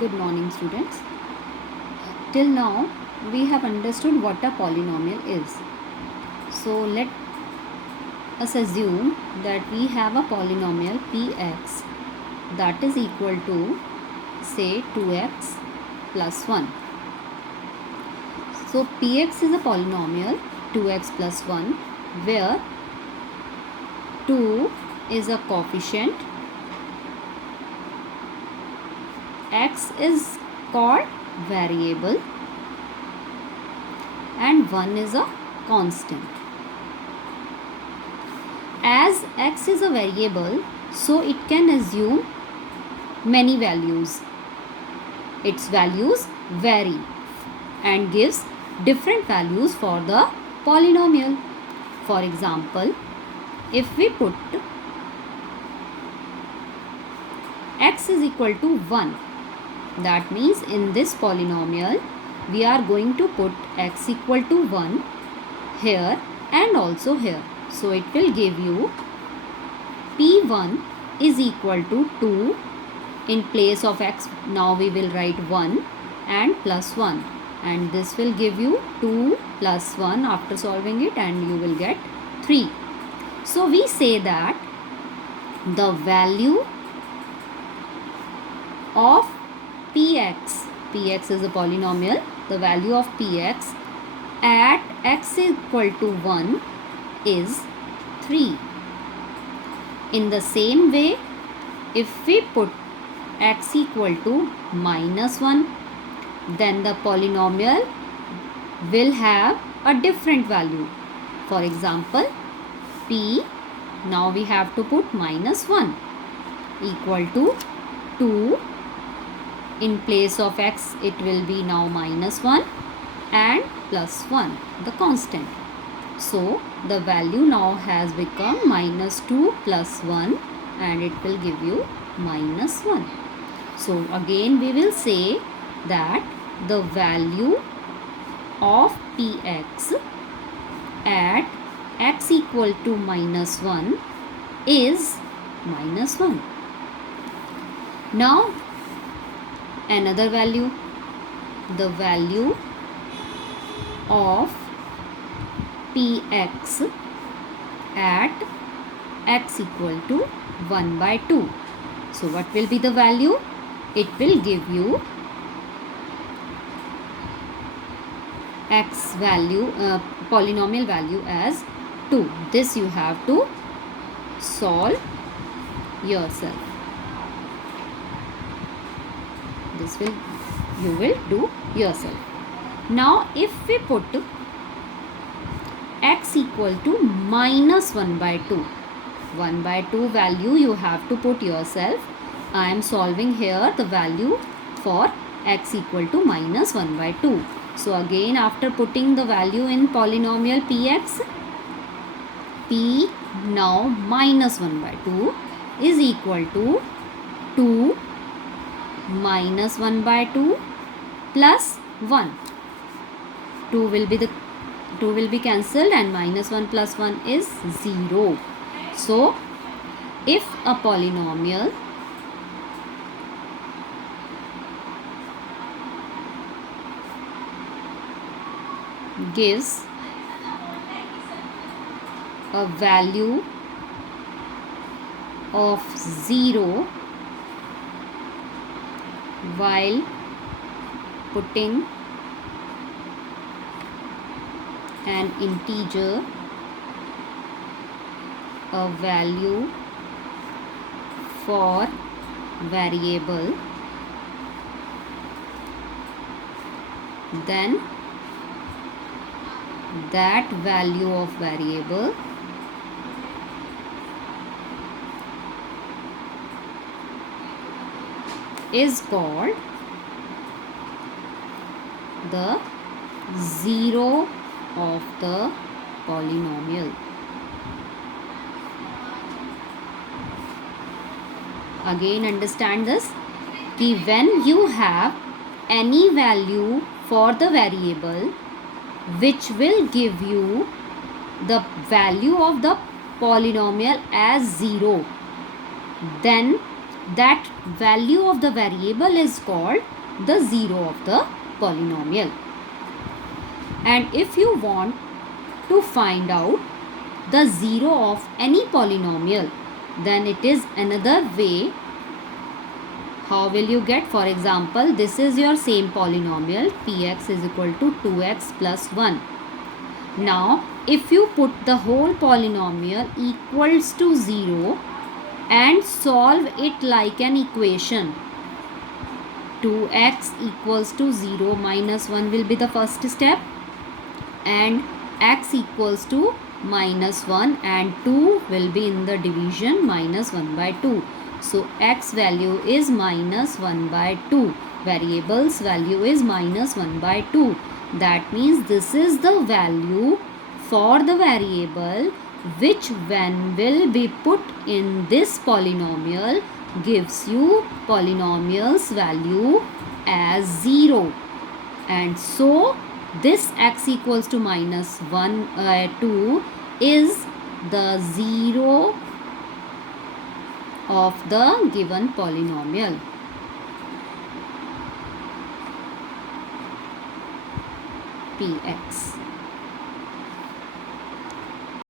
Good morning, students. Till now, we have understood what a polynomial is. So, let us assume that we have a polynomial px that is equal to, say, 2x plus 1. So, px is a polynomial 2x plus 1 where 2 is a coefficient, x is called variable and 1 is a constant. As x is a variable, so it can assume many values. Its values vary and gives different values for the polynomial. For example, if we put x is equal to 1, that means in this polynomial we are going to put x equal to 1 here and also here. So it will give you p1 is equal to 2. In place of x, now we will write 1 and plus 1. And this will give you 2 plus 1 after solving it, and you will get 3. So we say that the value of px is a polynomial, the value of px at x equal to 1 is 3. In the same way, if we put x equal to minus 1, then the polynomial will have a different value. For example, p, now we have to put minus 1 equal to 2. In place of x, it will be now minus 1 and plus 1, the constant. So, the value now has become minus 2 plus 1 and it will give you minus 1. So, again we will say that the value of px at x equal to minus 1 is minus 1. Now, another value, the value of px at x equal to 1 by 2. So, what will be the value? It will give you x value, polynomial value as 2. This you have to solve yourself. This will you will do yourself. Now, if we put x equal to minus 1 by 2. 1 by 2 value you have to put yourself. I am solving here the value for x equal to minus 1 by 2. So again, after putting the value in polynomial px, p now minus 1 by 2 is equal to 2 minus 1 by 2 plus 1. 2 will be cancelled and minus 1 plus 1 is 0. So, if a polynomial gives a value of 0 while putting an integer, a value for variable, then that value of variable is called the zero of the polynomial. Again, understand this, कि when you have any value for the variable which will give you the value of the polynomial as 0, then that value of the variable is called the zero of the polynomial. And if you want to find out the zero of any polynomial, then it is another way. How will you get? For example, this is your same polynomial, px is equal to 2x plus 1. Now, if you put the whole polynomial equals to 0 and solve it like an equation, 2x equals to 0 minus 1 will be the first step, and x equals to minus 1 and 2 will be in the division minus 1 by 2. So x value is minus 1 by 2. Variable's value is minus 1 by 2. That means this is the value for the variable which when will be put in this polynomial gives you polynomial's value as 0. And so this x equals to minus 2 is the zero of the given polynomial. Px.